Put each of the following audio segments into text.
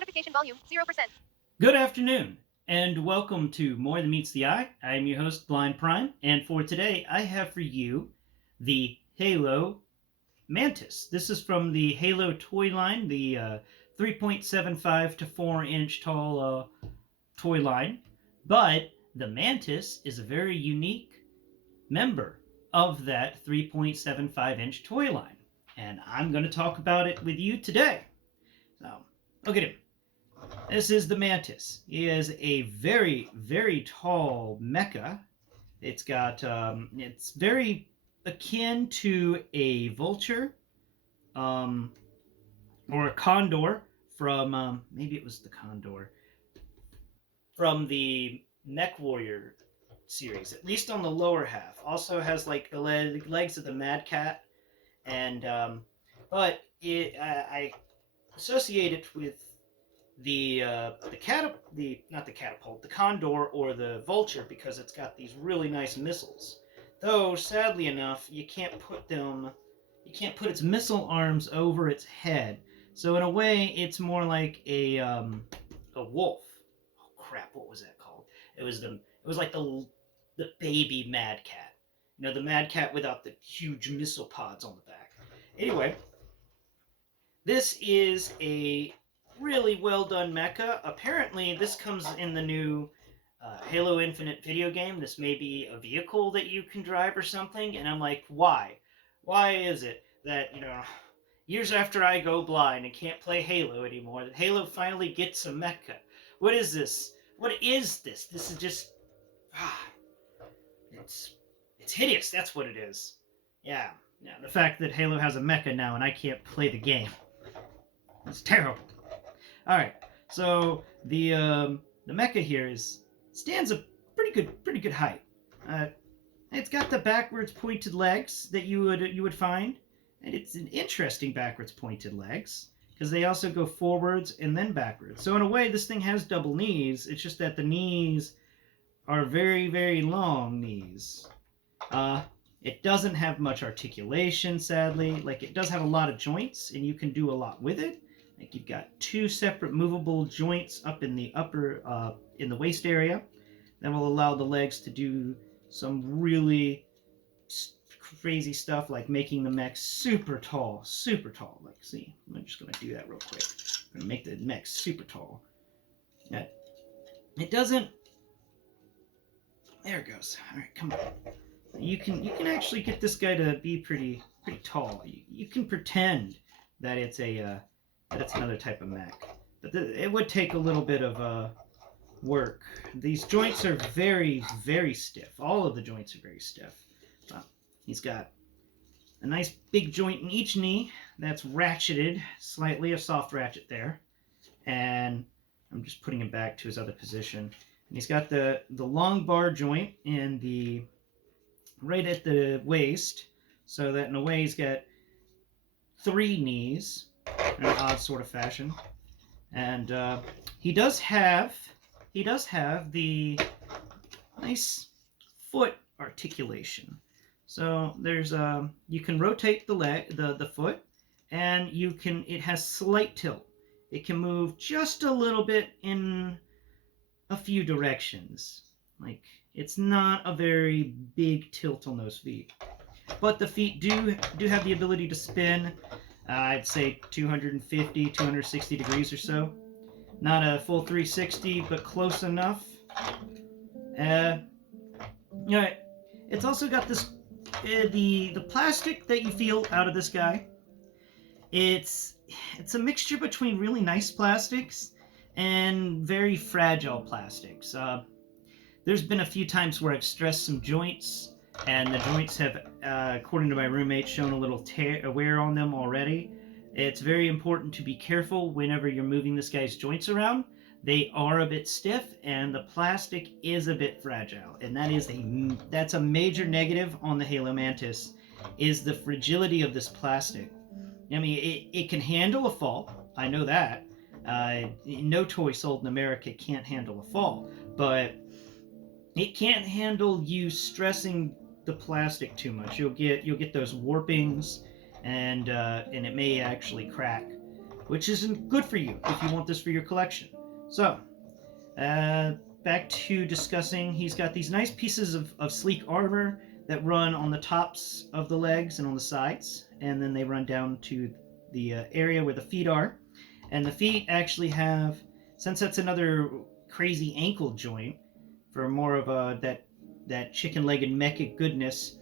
Notification volume 0%. Good afternoon, and welcome to More Than Meets the Eye. I am your host, Blind Prime, and for today I have for you the Halo Mantis. This is from the Halo toy line, the 3.75 to 4 inch tall toy line. But the Mantis is a very unique member of that 3.75-inch toy line, and I'm going to talk about it with you today. So, look at him. This is the Mantis. He is a very, very tall mecha. It's very akin to a vulture, um, or a condor from, maybe it was the condor, from the Mech Warrior series, at least on the lower half. Also has like the legs of the Mad Cat, and, I associate it with the condor or the vulture because it's got these really nice missiles. Though sadly enough, you can't put its missile arms over its head. So in a way, it's more like a wolf. Oh crap! What was that called? It was like the baby Mad Cat. You know, the Mad Cat without the huge missile pods on the back. Anyway, this is a really well done mecha. Apparently, this comes in the new Halo Infinite video game. This may be a vehicle that you can drive or something. And I'm like, why? Why is it that, years after I go blind and can't play Halo anymore, that Halo finally gets a mecha? What is this? What is this? This is just. Ah, it's, it's hideous. That's what it is. Yeah. Yeah, the fact that Halo has a mecha now and I can't play the game. It's terrible. All right, so the mecha here stands a pretty good height. It's got the backwards pointed legs that you would find, and it's an interesting backwards pointed legs because they also go forwards and then backwards. So in a way, this thing has double knees. It's just that the knees are very long knees. It doesn't have much articulation, sadly. Like, it does have a lot of joints, and you can do a lot with it. Like, you've got two separate movable joints up in the in the waist area that will allow the legs to do some really crazy stuff, like making the mech super tall. Like, see, I'm just going to do that real quick. I'm going to make the mech super tall. Yeah. It doesn't... There it goes. All right, come on. You can actually get this guy to be pretty tall. You can pretend that it's another type of mech, but it would take a little bit of work. These joints are very stiff. All of the joints are very stiff. He's got a nice big joint in each knee that's ratcheted slightly, a soft ratchet there, and I'm just putting him back to his other position. And he's got the long bar joint in the right at the waist, so that in a way he's got three knees in an odd sort of fashion. And he does have the nice foot articulation. So there's you can rotate the foot, and it has slight tilt. It can move just a little bit in a few directions. Like, it's not a very big tilt on those feet. But the feet do have the ability to spin, I'd say 250, 260 degrees or so. Not a full 360, but close enough. It's also got this, the plastic that you feel out of this guy. It's a mixture between really nice plastics and very fragile plastics. There's been a few times where I've stressed some joints, and the joints have, according to my roommate, shown a little wear on them already. It's very important to be careful whenever you're moving this guy's joints around. They are a bit stiff, and the plastic is a bit fragile, and that's a major negative on the Halo Mantis, is the fragility of this plastic. I mean, it can handle a fall. I know that. No toy sold in America can't handle a fall, but it can't handle you stressing the plastic too much. You'll get those warpings, and it may actually crack. which isn't good for you if you want this for your collection. So, back to discussing, he's got these nice pieces of sleek armor that run on the tops of the legs and on the sides, and then they run down to the area where the feet are. And the feet actually have, since that's another crazy ankle joint for more of that chicken-legged mecha goodness,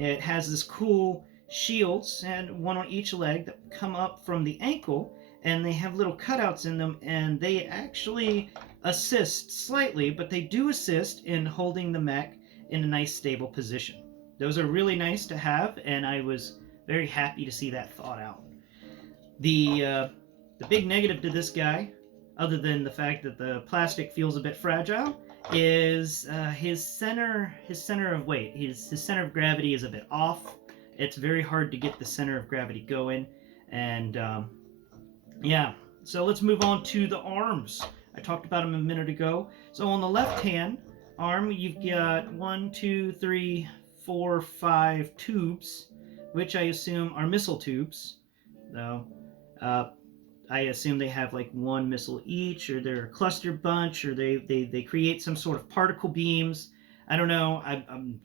it has this cool shields and one on each leg that come up from the ankle, and they have little cutouts in them, and they actually assist slightly, but they do assist in holding the mech in a nice stable position. Those are really nice to have, and I was very happy to see that thought out. The big negative to this guy, other than the fact that the plastic feels a bit fragile, is his center of weight. His center of gravity is a bit off. It's very hard to get the center of gravity going, and yeah. So let's move on to the arms. I talked about them a minute ago. So on the left hand arm, you've got 1, 2, 3, 4, 5 tubes, which I assume are missile tubes. So, I assume they have like one missile each, or they're a cluster bunch, or they create some sort of particle beams. I don't know.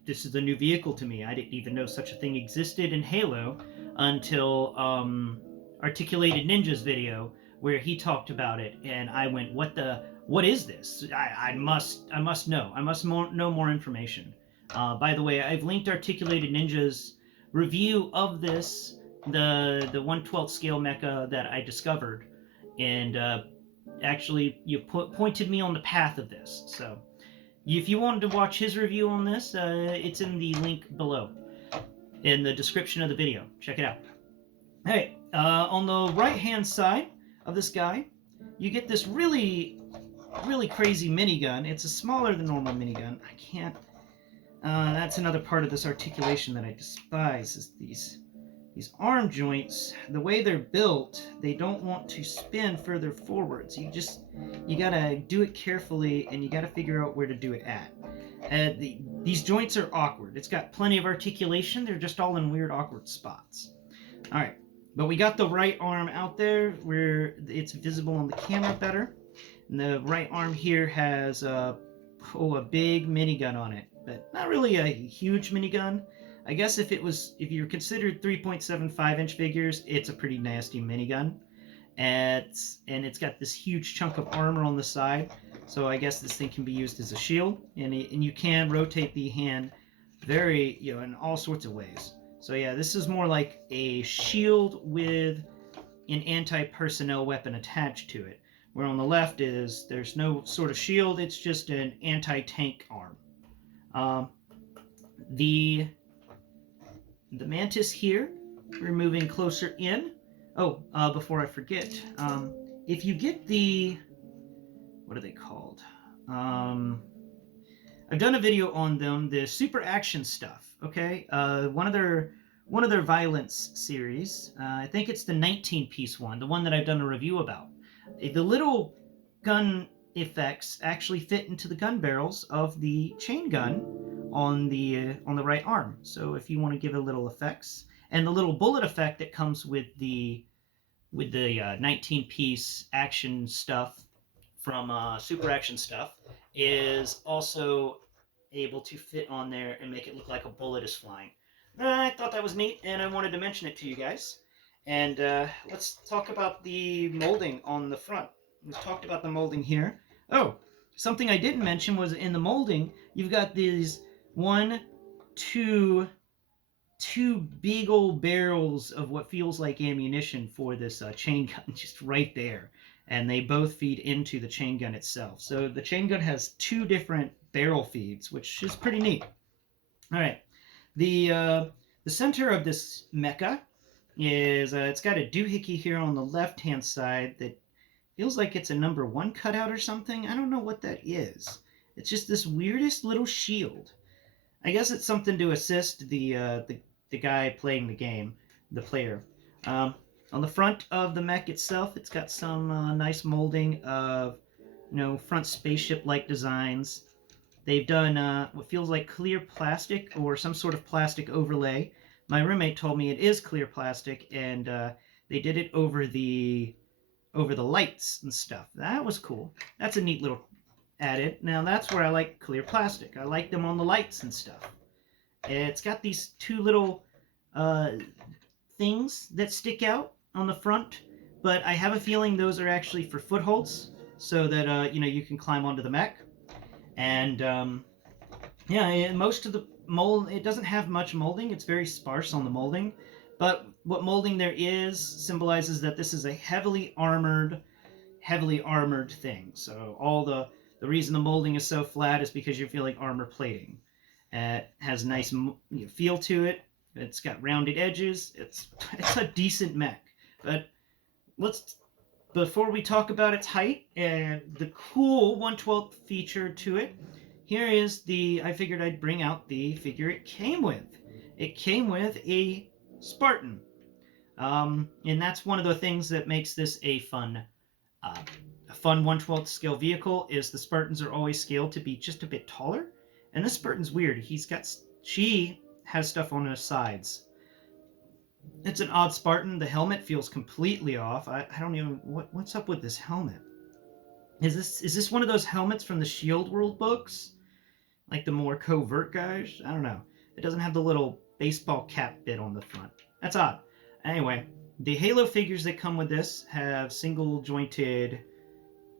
This is a new vehicle to me. I didn't even know such a thing existed in Halo until Articulated Ninja's video where he talked about it, and I went, what is this? I must know. I must know more information. By the way, I've linked Articulated Ninja's review of this, the 1/12 scale mecha that I discovered, and actually you pointed me on the path of this. So if you wanted to watch his review on this, it's in the link below in the description of the video. Check it out. Hey, on the right hand side of this guy, you get this really crazy minigun. It's a smaller than normal minigun. I can't. That's another part of this articulation that I despise, is these arm joints. The way they're built, they don't want to spin further forwards. You gotta do it carefully, and you gotta figure out where to do it at. These joints are awkward. It's got plenty of articulation. They're just all in weird, awkward spots. All right, but we got the right arm out there where it's visible on the camera better. And the right arm here has a big minigun on it, but not really a huge minigun. I guess if you're considered 3.75-inch figures, it's a pretty nasty minigun. And it's got this huge chunk of armor on the side, so I guess this thing can be used as a shield, and you can rotate the hand very, in all sorts of ways. So yeah, this is more like a shield with an anti-personnel weapon attached to it. Where on the left there's no sort of shield, it's just an anti-tank arm. The Mantis here, we're moving closer in. Oh, before I forget, if you get the, what are they called? I've done a video on them, the super action stuff, okay? One of their violence series, I think it's the 19-piece one, the one that I've done a review about. The little gun effects actually fit into the gun barrels of the chain gun on the right arm. So if you want to give it little effects, and the little bullet effect that comes with the 19-piece action stuff from Super Action Stuff is also able to fit on there and make it look like a bullet is flying. I thought that was neat, and I wanted to mention it to you guys. And let's talk about the molding on the front. We've talked about the molding here. Oh, something I didn't mention was in the molding, you've got these two big old barrels of what feels like ammunition for this chain gun just right there. And they both feed into the chain gun itself. So the chain gun has two different barrel feeds, which is pretty neat. All right. The center of this mecha is, it's got a doohickey here on the left-hand side that feels like it's a number 1 cutout or something. I don't know what that is. It's just this weirdest little shield. I guess it's something to assist the guy playing the game, the player. On the front of the mech itself, it's got some nice molding of, front spaceship-like designs. They've done what feels like clear plastic or some sort of plastic overlay. My roommate told me it is clear plastic, and they did it over the over the lights and stuff. That was cool. That's a neat little added. Now that's where I like clear plastic. I like them on the lights and stuff. It's got these two little uh, things that stick out on the front, but I have a feeling those are actually for footholds, so that you can climb onto the mech. And yeah, most of the mold, it doesn't have much molding. It's very sparse on the molding, but what molding there is symbolizes that this is a heavily armored thing. So all the reason the molding is so flat is because you're feeling armor plating. It has a nice feel to it. It's got rounded edges. It's a decent mech. But before we talk about its height and the cool 1/12 feature to it, here is I figured I'd bring out the figure it came with. It came with a Spartan. And that's one of the things that makes this a fun 1/12 scale vehicle is the Spartans are always scaled to be just a bit taller. And this Spartan's weird. She has stuff on her sides. It's an odd Spartan. The helmet feels completely off. I don't even what's up with this helmet. Is this one of those helmets from the Shield World books? Like the more covert guys? I don't know. It doesn't have the little baseball cap bit on the front. That's odd. Anyway, the Halo figures that come with this have single jointed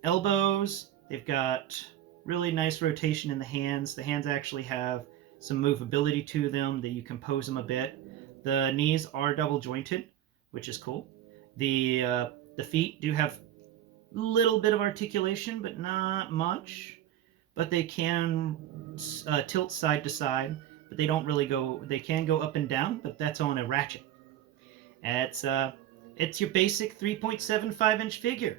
elbows. They've got really nice rotation in the hands. The hands actually have some movability to them that you can pose them a bit. The knees are double jointed, which is cool. The feet do have a little bit of articulation, but not much. But they can tilt side to side, but they don't really go. They can go up and down, but that's on a ratchet. It's your basic 3.75-inch figure,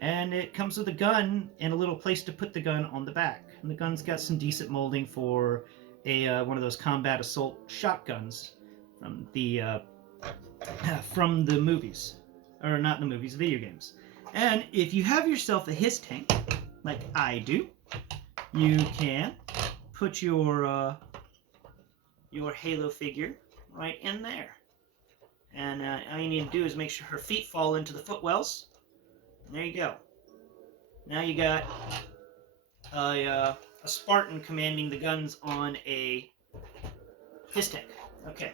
and it comes with a gun and a little place to put the gun on the back. And the gun's got some decent molding for one of those combat assault shotguns from the movies, or not the movies, video games. And if you have yourself a HISS tank, like I do, you can put your Halo figure right in there. And all you need to do is make sure her feet fall into the footwells. And there you go. Now you got a Spartan commanding the guns on a HISS tank. Okay,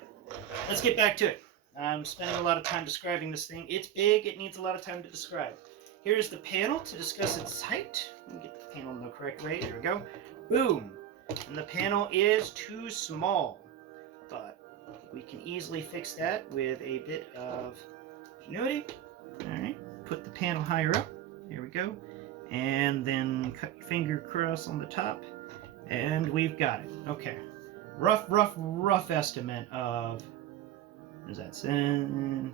let's get back to it. I'm spending a lot of time describing this thing. It's big. It needs a lot of time to describe. Here's the panel to discuss its height. Let me get the panel in the correct way. There we go. Boom. And the panel is too small. But we can easily fix that with a bit of ingenuity. Alright. Put the panel higher up. There we go. And then cut your finger across on the top. And we've got it. Okay. Rough estimate of... What is that? 7,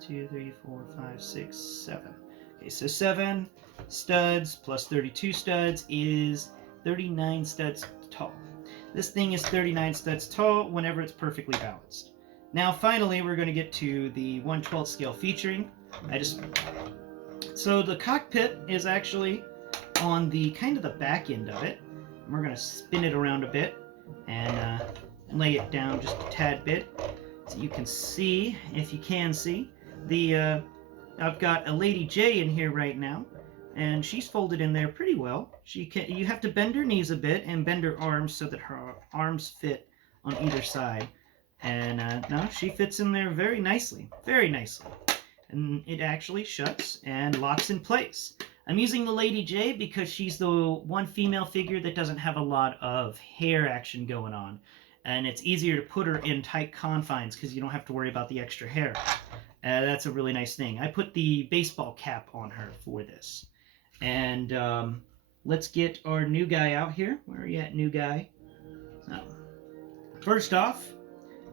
2, 3, 4, 5, 6, 7. Okay, so 7 studs plus 32 studs is 39 studs tall. This thing is 39 studs tall whenever it's perfectly balanced. Now, finally, we're going to get to the 1/12 scale featuring. So the cockpit is actually on the kind of the back end of it. We're going to spin it around a bit and lay it down just a tad bit so you can see, if you can see, I've got a Lady J in here right now, and she's folded in there pretty well. You have to bend her knees a bit and bend her arms so that her arms fit on either side. And no, she fits in there very nicely, and it actually shuts and locks in place. I'm using the Lady J because she's the one female figure that doesn't have a lot of hair action going on, and it's easier to put her in tight confines because you don't have to worry about the extra hair. That's a really nice thing. I put the baseball cap on her for this. And let's get our new guy out here. Where are you at, new guy? Oh. First off,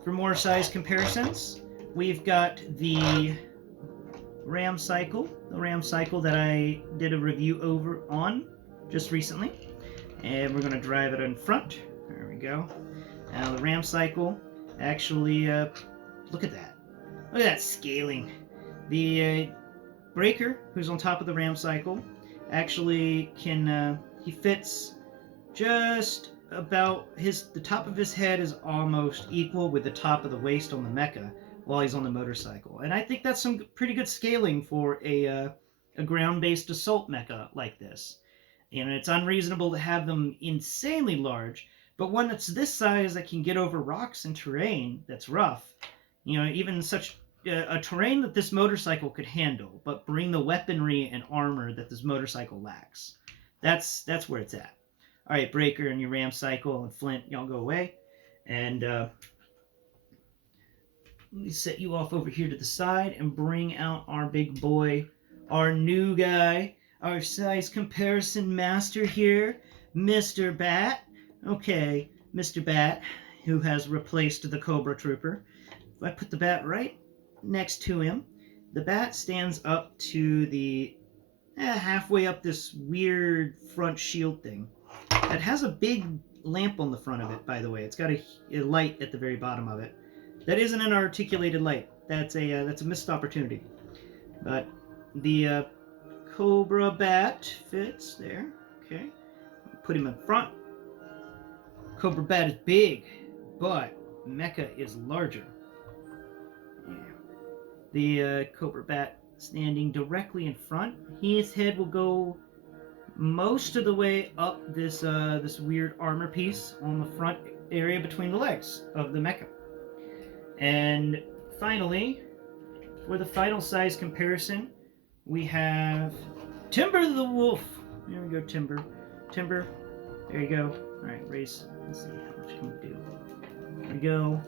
for more size comparisons, we've got the Ram Cycle. The Ram Cycle that I did a review on just recently. And we're going to drive it in front. There we go. Now the Ram Cycle actually, look at that. Look at that scaling. The breaker, who's on top of the Ram Cycle, actually can, he fits just about, the top of his head is almost equal with the top of the waist on the Mecha, while he's on the motorcycle. And I think that's some pretty good scaling for a ground-based assault mecha like this. You know, it's unreasonable to have them insanely large, but one that's this size that can get over rocks and terrain that's rough, you know, even such a terrain that this motorcycle could handle, but bring the weaponry and armor that this motorcycle lacks. That's where it's at. All right, Breaker and your Ram Cycle and Flint, y'all go away. And let me set you off over here to the side and bring out our big boy, our new guy, our size comparison master here, Mr. Bat. Okay, Mr. Bat, who has replaced the Cobra Trooper. If I put the Bat right next to him, the Bat stands up to the halfway up this weird front shield thing. It has a big lamp on the front of it, by the way. It's got a light at the very bottom of it. That isn't an articulated light. That's a missed opportunity. But the Cobra Bat fits there. Okay, put him in front. Cobra Bat is big, but Mecha is larger. Yeah. The Cobra Bat standing directly in front. His head will go most of the way up this this weird armor piece on the front area between the legs of the mecha. And finally, for the final size comparison, we have Timber the Wolf. There we go, Timber. Timber. There you go. All right, raise. Let's see how much can we do. There we go.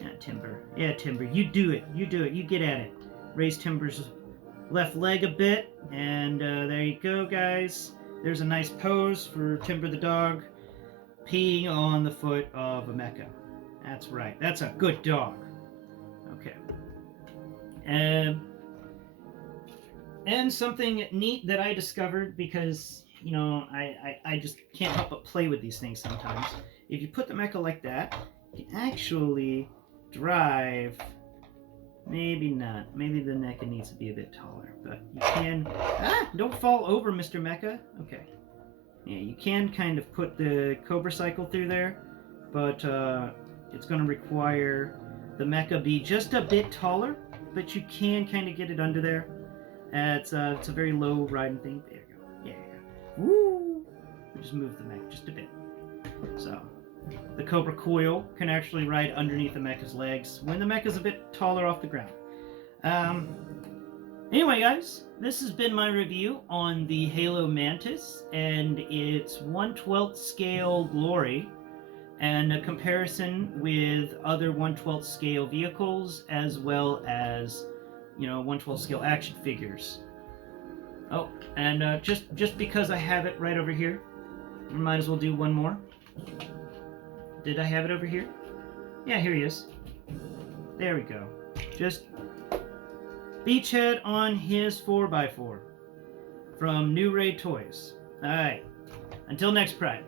Yeah, Timber. Yeah, Timber. You do it. You do it. You get at it. Raise Timber's left leg a bit, and there you go, guys. There's a nice pose for Timber the dog peeing on the foot of a mecha. That's right. That's a good dog. Okay. And something neat that I discovered, because, you know, I just can't help but play with these things sometimes. If you put the mecha like that, you can actually drive. Maybe not. Maybe the mecha needs to be a bit taller, but you can. Don't fall over, Mr. Mecha. Okay. Yeah, you can kind of put the Cobra Cycle through there, but it's going to require the mecha be just a bit taller, but you can kind of get it under there. It's a very low riding thing. There you go. Yeah. Woo! We just move the mecha just a bit. So the Cobra Coil can actually ride underneath the mecha's legs when the mecha's a bit taller off the ground. Anyway, guys, this has been my review on the Halo Mantis and its 1/12 scale glory, and a comparison with other 1/12 scale vehicles, as well as, you know, 1/12 scale action figures. Oh, and just because I have it right over here, we might as well do one more. Did I have it over here? Yeah, here he is. There we go. Just Beachhead on his 4x4 from New Raid Toys. Alright, until next Pride.